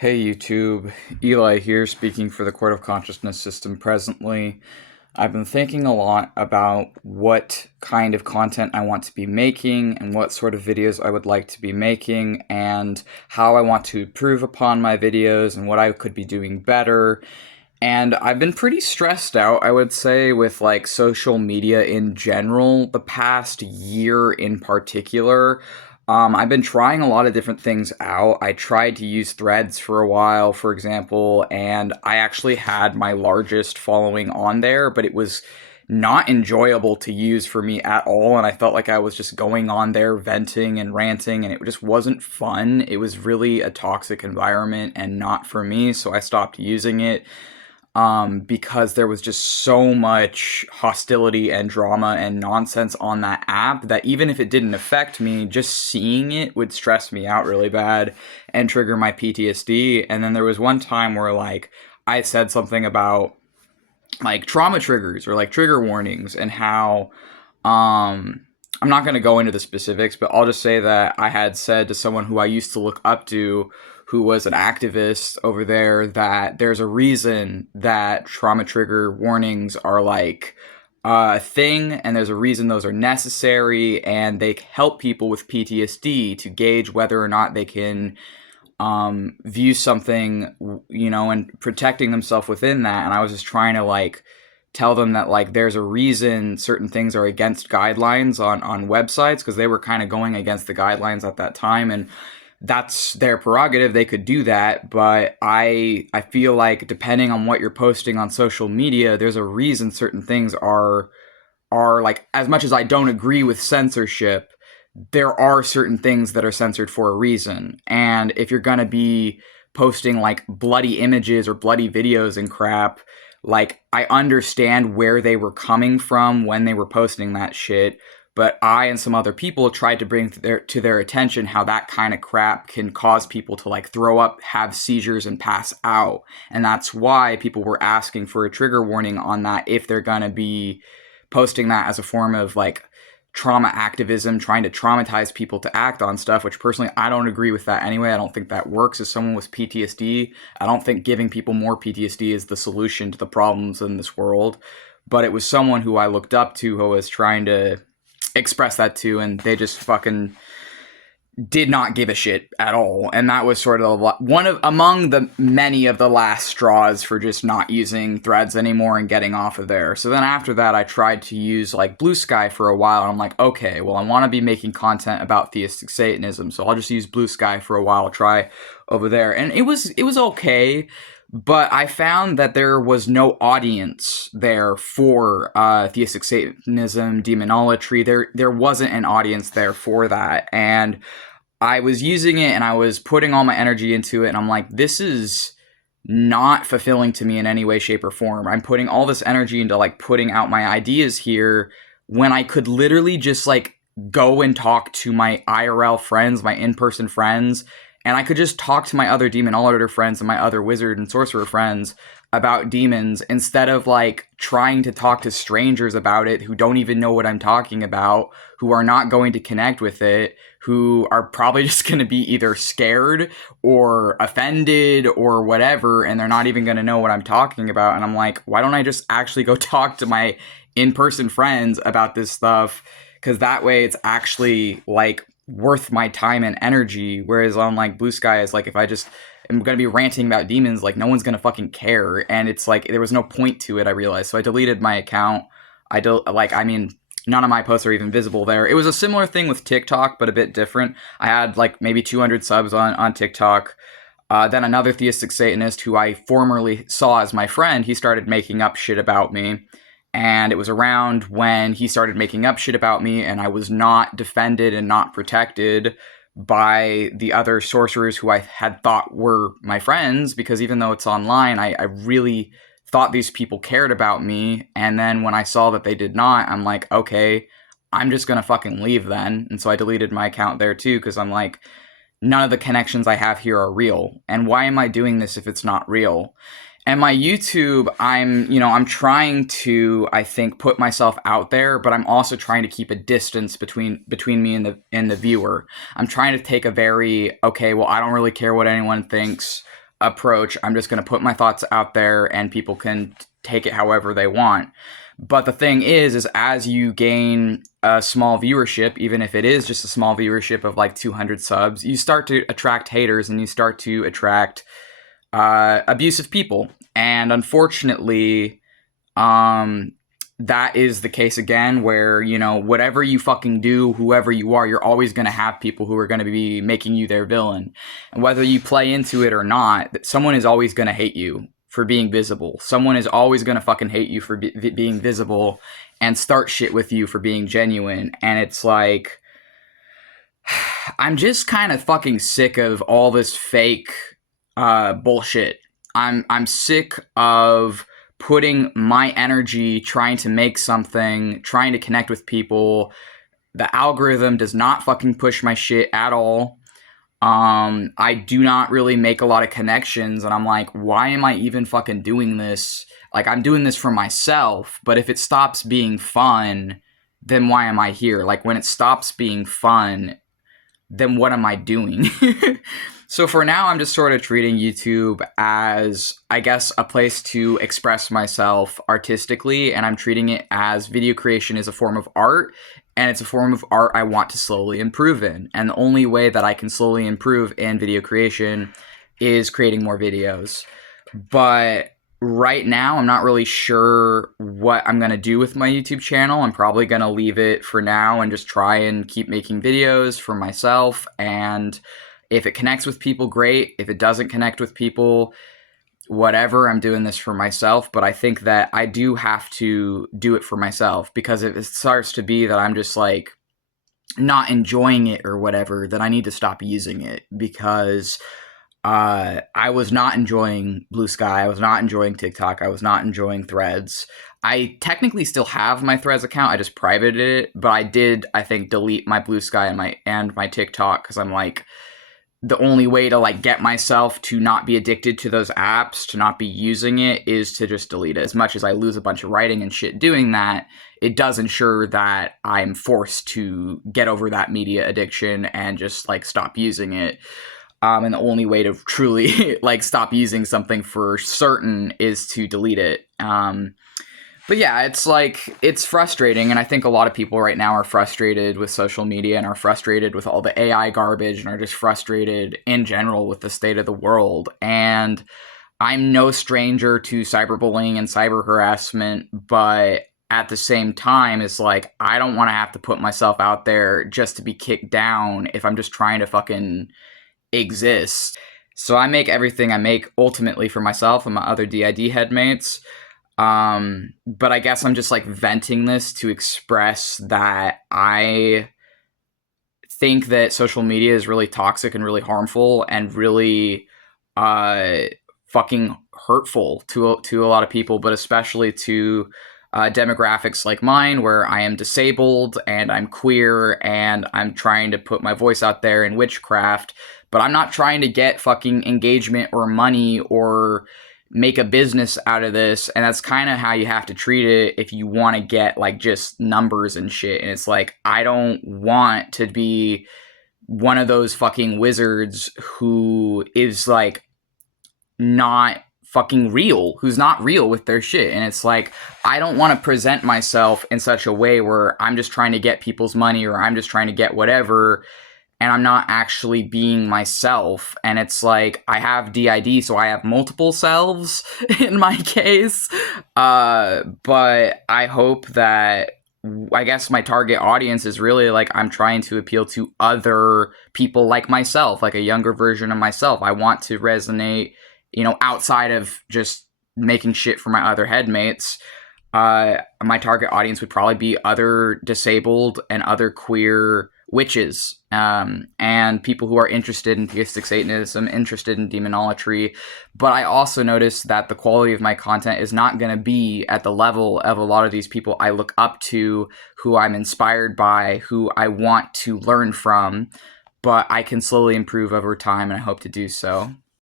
Hey YouTube, Eli here speaking for the Court of Consciousness system presently. I've been thinking a lot about what kind of content I want to be making and what sort of videos I would like to be making and how I want to improve upon my videos and what I could be doing better. And I've been pretty stressed out, I would say, with like social media in general, the past year in particular. I've been trying a lot of different things out. I tried to use Threads for a while, for example, and I actually had my largest following on there, but it was not enjoyable to use for me at all. And I felt like I was just going on there venting and ranting, and it just wasn't fun. It was really a toxic environment and not for me, so I stopped using it because there was just so much hostility and drama and nonsense on that app that even if it didn't affect me, just seeing it would stress me out really bad and trigger my PTSD. And then there was one time where like I said something about like trauma triggers or like trigger warnings and how I'm not going to go into the specifics, but I'll just say that I had said to someone who I used to look up to, who was an activist over there, that there's a reason that trauma trigger warnings are like a thing, and there's a reason those are necessary, and they help people with PTSD to gauge whether or not they can view something, and protecting themselves within that. And I was just trying to like tell them that like there's a reason certain things are against guidelines on websites because they were kind of going against the guidelines at that time, and that's their prerogative. They could do that, but I feel like depending on what you're posting on social media, there's a reason certain things are like, as much as I don't agree with censorship, there are certain things that are censored for a reason. And if you're going to be posting like bloody images or bloody videos and crap, like I understand where they were coming from when they were posting that shit, but I and some other people tried to bring to their attention how that kind of crap can cause people to like throw up, have seizures, and pass out. And that's why people were asking for a trigger warning on that if they're going to be posting that as a form of like trauma activism, trying to traumatize people to act on stuff, which personally I don't agree with that anyway. I don't think that works as someone with PTSD. I don't think giving people more PTSD is the solution to the problems in this world. But it was someone who I looked up to who was trying to express that to, and they just fucking did not give a shit at all. And that was sort of one of among the many of the last straws for just not using Threads anymore and getting off of there. So then after that, I tried to use like Blue Sky for a while, and I'm like, okay, well, I want to be making content about theistic Satanism, so I'll just use Blue Sky for a while, try over there. And it was okay, but I found that there was no audience there for theistic Satanism, demonolatry. There wasn't an audience there for that, and I was using it and I was putting all my energy into it, and I'm like, this is not fulfilling to me in any way, shape, or form. I'm putting all this energy into like putting out my ideas here when I could literally just like go and talk to my IRL friends, my in-person friends, and I could just talk to my other demonologer friends and my other wizard and sorcerer friends about demons instead of like trying to talk to strangers about it who don't even know what I'm talking about, who are not going to connect with it, who are probably just going to be either scared or offended or whatever, and they're not even going to know what I'm talking about. And I'm like, why don't I just actually go talk to my in-person friends about this stuff? Because that way it's actually like worth my time and energy. Whereas on like Blue Sky is like, if I just am going to be ranting about demons, like no one's going to fucking care. And it's like, there was no point to it, I realized. So I deleted my account. None of my posts are even visible there. It was a similar thing with TikTok, but a bit different. I had like maybe 200 subs on TikTok. Then another theistic Satanist who I formerly saw as my friend, he started making up shit about me. And it was around when he started making up shit about me and I was not defended and not protected by the other sorcerers who I had thought were my friends, because even though it's online, I really thought these people cared about me. And then when I saw that they did not, I'm like, okay, I'm just gonna fucking leave then. And so I deleted my account there too, because I'm like, none of the connections I have here are real. And why am I doing this if it's not real? And my YouTube, I'm trying to, I think, put myself out there, but I'm also trying to keep a distance between me and the viewer. I'm trying to take a very, okay, well, I don't really care what anyone thinks. approach. I'm just going to put my thoughts out there and people can take it however they want. But the thing is as you gain a small viewership, even if it is just a small viewership of like 200 subs, you start to attract haters and you start to attract abusive people. And unfortunately, that is the case again, where, you know, whatever you fucking do, whoever you are, you're always going to have people who are going to be making you their villain. And whether you play into it or not, someone is always going to hate you for being visible. Someone is always going to fucking hate you for being visible and start shit with you for being genuine. And it's like, I'm just kind of fucking sick of all this fake bullshit. I'm sick of putting my energy trying to make something, trying to connect with people. The algorithm does not fucking push my shit at all. I do not really make a lot of connections, and I'm like, why am I even fucking doing this? Like, I'm doing this for myself, but if it stops being fun, then why am I here? Like, when it stops being fun, then what am I doing? So for now, I'm just sort of treating YouTube as, I guess, a place to express myself artistically, and I'm treating it as video creation is a form of art, and it's a form of art I want to slowly improve in. And the only way that I can slowly improve in video creation is creating more videos. But right now, I'm not really sure what I'm going to do with my YouTube channel. I'm probably going to leave it for now and just try and keep making videos for myself. And if it connects with people, great. If it doesn't connect with people, whatever, I'm doing this for myself. But I think that I do have to do it for myself, because if it starts to be that I'm just like not enjoying it or whatever, then I need to stop using it, because I was not enjoying Blue Sky. I was not enjoying TikTok. I was not enjoying Threads. I technically still have my Threads account. I just privated it, but I did, I think, delete my Blue Sky and my TikTok, because I'm like, the only way to like get myself to not be addicted to those apps, to not be using it, is to just delete it. As much as I lose a bunch of writing and shit doing that, it does ensure that I'm forced to get over that media addiction and just like stop using it. And the only way to truly like stop using something for certain is to delete it. But yeah, it's like, it's frustrating, and I think a lot of people right now are frustrated with social media and are frustrated with all the AI garbage and are just frustrated in general with the state of the world. And I'm no stranger to cyberbullying and cyber harassment, but at the same time, it's like, I don't want to have to put myself out there just to be kicked down if I'm just trying to fucking exist. So I make everything I make ultimately for myself and my other DID headmates. But I guess I'm just like venting this to express that I think that social media is really toxic and really harmful and really fucking hurtful to a lot of people, but especially to demographics like mine, where I am disabled and I'm queer and I'm trying to put my voice out there in witchcraft, but I'm not trying to get fucking engagement or money or make a business out of this. And that's kind of how you have to treat it if you want to get like just numbers and shit. And it's like, I don't want to be one of those fucking wizards who is like not fucking real, who's not real with their shit. And it's like, I don't want to present myself in such a way where I'm just trying to get people's money or I'm just trying to get whatever, and I'm not actually being myself. And it's like, I have DID, so I have multiple selves in my case. But I hope that, I guess my target audience is really like, I'm trying to appeal to other people like myself, like a younger version of myself. I want to resonate, you know, outside of just making shit for my other headmates. My target audience would probably be other disabled and other queer witches, and people who are interested in theistic Satanism, interested in demonolatry. But I also noticed that the quality of my content is not going to be at the level of a lot of these people I look up to, who I'm inspired by, who I want to learn from. But I can slowly improve over time, and I hope to do so.